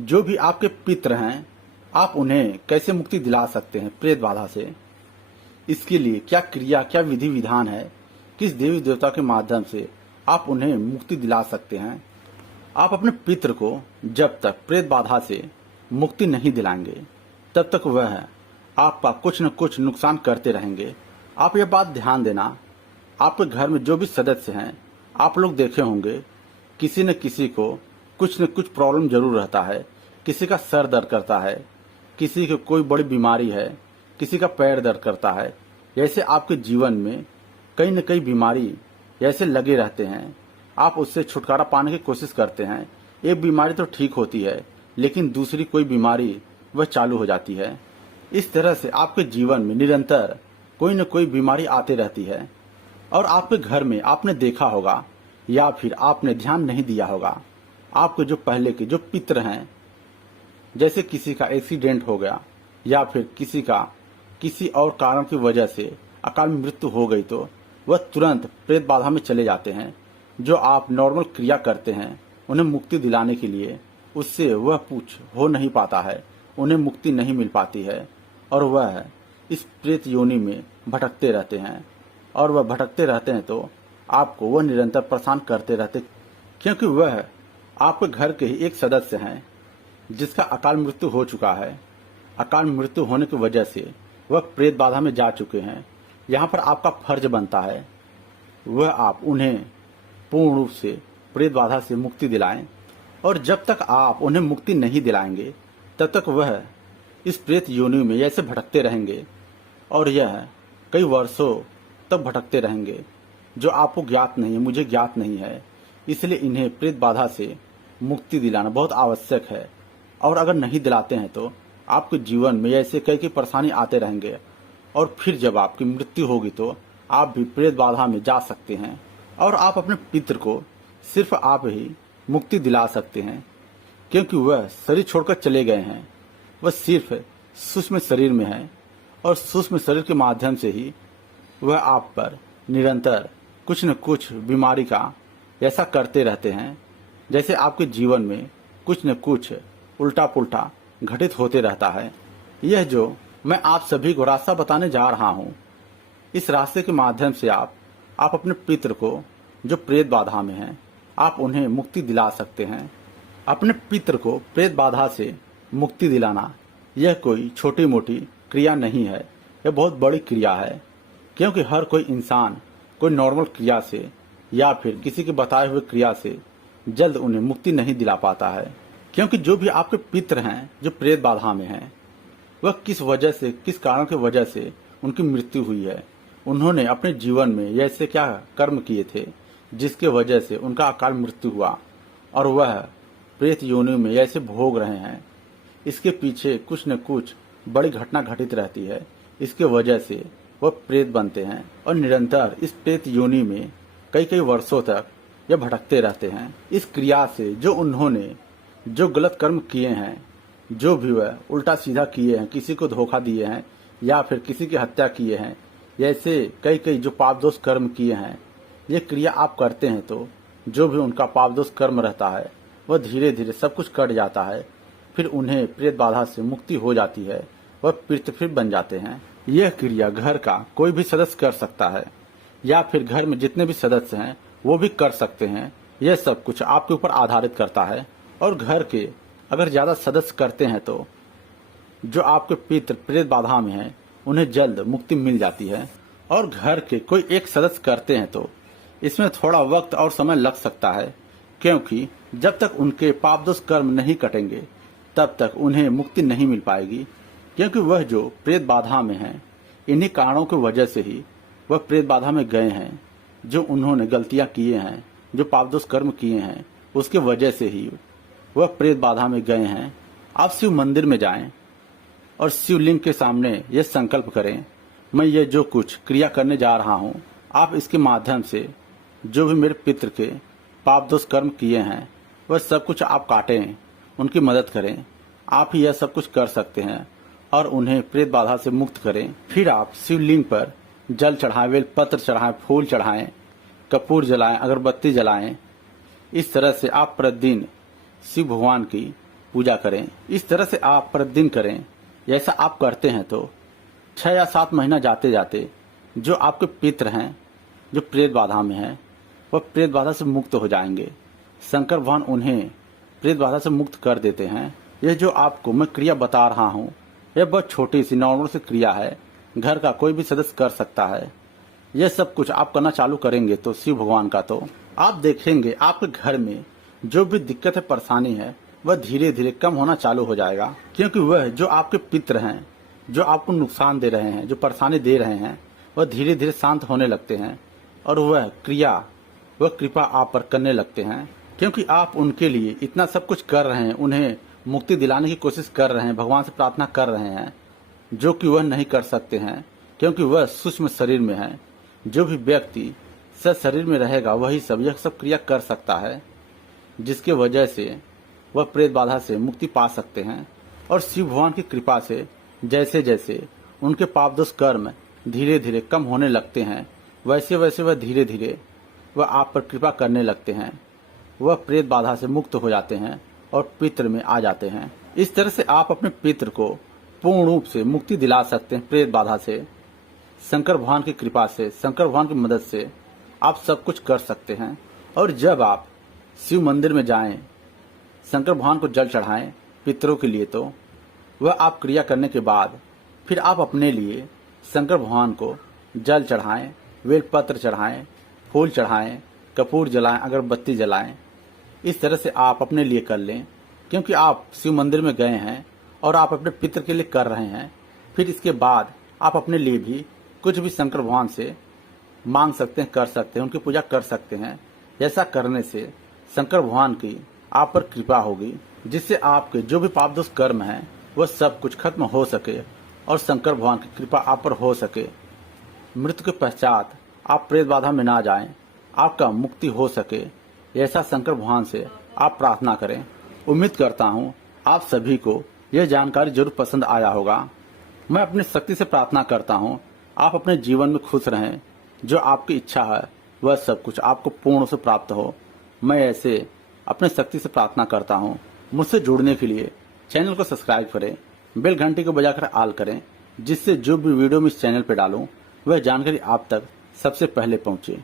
जो भी आपके पितृ हैं, आप उन्हें कैसे मुक्ति दिला सकते हैं प्रेत बाधा से। इसके लिए क्या क्रिया, क्या विधि विधान है, किस देवी देवता के माध्यम से आप उन्हें मुक्ति दिला सकते हैं। आप अपने पितृ को जब तक प्रेत बाधा से मुक्ति नहीं दिलाएंगे तब तक वह आपका कुछ न कुछ नुकसान करते रहेंगे। आप यह बात ध्यान देना, आपके घर में जो भी सदस्य हैं, आप लोग देखे होंगे किसी न किसी को कुछ न कुछ प्रॉब्लम जरूर रहता है। किसी का सर दर्द करता है, किसी को कोई बड़ी बीमारी है, किसी का पैर दर्द करता है। जैसे आपके जीवन में कई न कई बीमारी ऐसे लगे रहते हैं, आप उससे छुटकारा पाने की कोशिश करते हैं। एक बीमारी तो ठीक होती है, लेकिन दूसरी कोई बीमारी वह चालू हो जाती है। इस तरह से आपके जीवन में निरंतर कोई न कोई बीमारी आती रहती है। और आपके घर में आपने देखा होगा या फिर आपने ध्यान नहीं दिया होगा, आपके जो पहले के जो पितृ हैं, जैसे किसी का एक्सीडेंट हो गया या फिर किसी का किसी और कारण की वजह से अकाल मृत्यु हो गई, तो वह तुरंत प्रेत बाधा में चले जाते हैं। जो आप नॉर्मल क्रिया करते हैं उन्हें मुक्ति दिलाने के लिए, उससे वह कुछ हो नहीं पाता है, उन्हें मुक्ति नहीं मिल पाती है और वह इस प्रेत योनि में भटकते रहते हैं। और वह भटकते रहते हैं तो आपको वह निरंतर परेशान करते रहते, क्योंकि वह आपके घर के ही एक सदस्य हैं जिसका अकाल मृत्यु हो चुका है। अकाल मृत्यु होने की वजह से वह प्रेत बाधा में जा चुके हैं। यहाँ पर आपका फर्ज बनता है वह आप उन्हें पूर्ण रूप से प्रेत बाधा से मुक्ति दिलाएं। और जब तक आप उन्हें मुक्ति नहीं दिलाएंगे तब तक वह इस प्रेत योनि में ऐसे भटकते रहेंगे और यह कई वर्षों तक भटकते रहेंगे, जो आपको ज्ञात नहीं है, मुझे ज्ञात नहीं है। इसलिए इन्हें प्रेत बाधा से मुक्ति दिलाना बहुत आवश्यक है। और अगर नहीं दिलाते हैं तो आपके जीवन में ऐसे कई परेशानी आते रहेंगे और फिर जब आपकी मृत्यु होगी तो आप भी प्रेत बाधा में जा सकते हैं। और आप अपने पितृ को सिर्फ आप ही मुक्ति दिला सकते हैं, क्योंकि वह शरीर छोड़कर चले गए हैं। वह सिर्फ सूक्ष्म शरीर में है और सूक्ष्म शरीर के माध्यम से ही वह आप पर निरंतर कुछ न कुछ बीमारी का ऐसा करते रहते हैं, जैसे आपके जीवन में कुछ न कुछ उल्टा पुल्टा घटित होते रहता है। यह जो मैं आप सभी को रास्ता बताने जा रहा हूँ, इस रास्ते के माध्यम से आप अपने पितृ को जो प्रेत बाधा में हैं, आप उन्हें मुक्ति दिला सकते हैं। अपने पितृ को प्रेत बाधा से मुक्ति दिलाना यह कोई छोटी मोटी क्रिया नहीं है, यह बहुत बड़ी क्रिया है। क्योंकि हर कोई इंसान कोई नॉर्मल क्रिया से या फिर किसी के बताए हुए क्रिया से जल्द उन्हें मुक्ति नहीं दिला पाता है। क्योंकि जो भी आपके पितृ हैं जो प्रेत बाधा में हैं, वह किस वजह से, किस कारण की वजह से उनकी मृत्यु हुई है, उन्होंने अपने जीवन में ऐसे क्या कर्म किए थे जिसके वजह से उनका अकाल मृत्यु हुआ और वह प्रेत योनि में ऐसे भोग रहे हैं। इसके पीछे कुछ न कुछ बड़ी घटना घटित रहती है, इसके वजह से वह प्रेत बनते हैं और निरंतर इस प्रेत योनि में कई वर्षों तक यह भटकते रहते हैं। इस क्रिया से जो उन्होंने जो गलत कर्म किए हैं, जो भी वह उल्टा सीधा किए हैं, किसी को धोखा दिए हैं या फिर किसी की हत्या किए हैं, ऐसे कई जो पाप दोष कर्म किए हैं, ये क्रिया आप करते हैं तो जो भी उनका पाप दोष कर्म रहता है वह धीरे धीरे सब कुछ कट जाता है। फिर उन्हें प्रेत बाधा से मुक्ति हो जाती है, वह प्रेत फिर बन जाते हैं। यह क्रिया घर का कोई भी सदस्य कर सकता है या फिर घर में जितने भी सदस्य हैं वो भी कर सकते हैं। यह सब कुछ आपके ऊपर आधारित करता है। और घर के अगर ज्यादा सदस्य करते हैं तो जो आपके पितृ प्रेत बाधा में हैं उन्हें जल्द मुक्ति मिल जाती है। और घर के कोई एक सदस्य करते हैं तो इसमें थोड़ा वक्त और समय लग सकता है, क्योंकि जब तक उनके पाप दोष कर्म नहीं कटेंगे तब तक उन्हें मुक्ति नहीं मिल पाएगी। क्योंकि वह जो प्रेत बाधा में हैं, इन्हीं कारणों की वजह से ही वह प्रेत बाधा में गए हैं। जो उन्होंने गलतियां किए हैं, जो पाप दोष कर्म किए हैं, उसके वजह से ही वह प्रेत बाधा में गए हैं। आप शिव मंदिर में जाएं और शिवलिंग के सामने यह संकल्प करें, मैं ये जो कुछ क्रिया करने जा रहा हूँ, आप इसके माध्यम से जो भी मेरे पितृ के पाप दोष कर्म किए हैं वह सब कुछ आप काटें, उनकी मदद करें। आप ही यह सब कुछ कर सकते हैं और उन्हें प्रेत बाधा से मुक्त करें। फिर आप शिवलिंग पर जल चढ़ाएं, बेल पत्र चढ़ाएं, फूल चढ़ाएं, कपूर जलाएं, अगरबत्ती जलाएं। इस तरह से आप प्रतिदिन शिव भगवान की पूजा करें। इस तरह से आप प्रतिदिन करें। ऐसा आप करते हैं तो 6 या 7 महीना जाते जाते जो आपके पितृ हैं, जो प्रेत बाधा में हैं, वह प्रेत बाधा से मुक्त हो जाएंगे। शंकर भगवान उन्हें प्रेत बाधा से मुक्त कर देते हैं। यह जो आपको मैं क्रिया बता रहा हूँ, यह बहुत छोटी सी नॉर्मल सी क्रिया है, घर का कोई भी सदस्य कर सकता है। यह सब कुछ आप करना चालू करेंगे तो शिव भगवान का तो आप देखेंगे आपके घर में जो भी दिक्कत है, परेशानी है, वह धीरे धीरे कम होना चालू हो जाएगा। क्योंकि वह जो आपके पितृ हैं, जो आपको नुकसान दे रहे हैं, जो परेशानी दे रहे हैं, वह धीरे धीरे शांत होने लगते हैं और वह क्रिया, वह कृपा आप पर करने लगते हैं। क्योंकि आप उनके लिए इतना सब कुछ कर रहे हैं, उन्हें मुक्ति दिलाने की कोशिश कर रहे हैं, भगवान से प्रार्थना कर रहे हैं, जो कि वह नहीं कर सकते हैं क्योंकि वह सूक्ष्म शरीर में है। जो भी व्यक्ति सत शरीर में रहेगा वही सब यह सब क्रिया कर सकता है, जिसके वजह से वह प्रेत बाधा से मुक्ति पा सकते हैं। और शिव भगवान की कृपा से जैसे जैसे उनके पाप दोष कर्म धीरे धीरे कम होने लगते हैं, वैसे वैसे वह धीरे धीरे वह आप पर कृपा करने लगते हैं। वह प्रेत बाधा से मुक्त हो जाते हैं और पितृ में आ जाते हैं। इस तरह से आप अपने पितृ को पूर्ण रूप से मुक्ति दिला सकते हैं प्रेत बाधा से। शंकर भगवान की कृपा से, शंकर भगवान की मदद से आप सब कुछ कर सकते हैं। और जब आप शिव मंदिर में जाएं, शंकर भगवान को जल चढ़ाएं पितरों के लिए, तो वह आप क्रिया करने के बाद फिर आप अपने लिए शंकर भगवान को जल चढ़ाएं, बेलपत्र चढ़ाएं, फूल चढ़ाएं, कपूर जलाएं, अगरबत्ती जलाएं। इस तरह से आप अपने लिए कर लें। क्योंकि आप शिव मंदिर में गए हैं और आप अपने पितृ के लिए कर रहे हैं, फिर इसके बाद आप अपने लिए भी कुछ भी शंकर भगवान से मांग सकते हैं, कर सकते हैं, उनकी पूजा कर सकते हैं। ऐसा करने से शंकर भगवान की आप पर कृपा होगी, जिससे आपके जो भी पाप दोष कर्म हैं वह सब कुछ खत्म हो सके और शंकर भगवान की कृपा आप पर हो सके। मृत्यु के पश्चात आप प्रेत बाधा में ना जाएं, आपका मुक्ति हो सके, ऐसा शंकर भगवान से आप प्रार्थना करें। उम्मीद करता हूँ आप सभी को यह जानकारी जरूर पसंद आया होगा। मैं अपनी शक्ति से प्रार्थना करता हूँ आप अपने जीवन में खुश रहें, जो आपकी इच्छा है वह सब कुछ आपको पूर्ण से प्राप्त हो। मैं ऐसे अपने शक्ति से प्रार्थना करता हूँ। मुझसे जुड़ने के लिए चैनल को सब्सक्राइब करें, बेल घंटी को बजाकर ऑल करें, जिससे जो भी वीडियो मैं इस चैनल पर डालूं वह जानकारी आप तक सबसे पहले पहुँचे।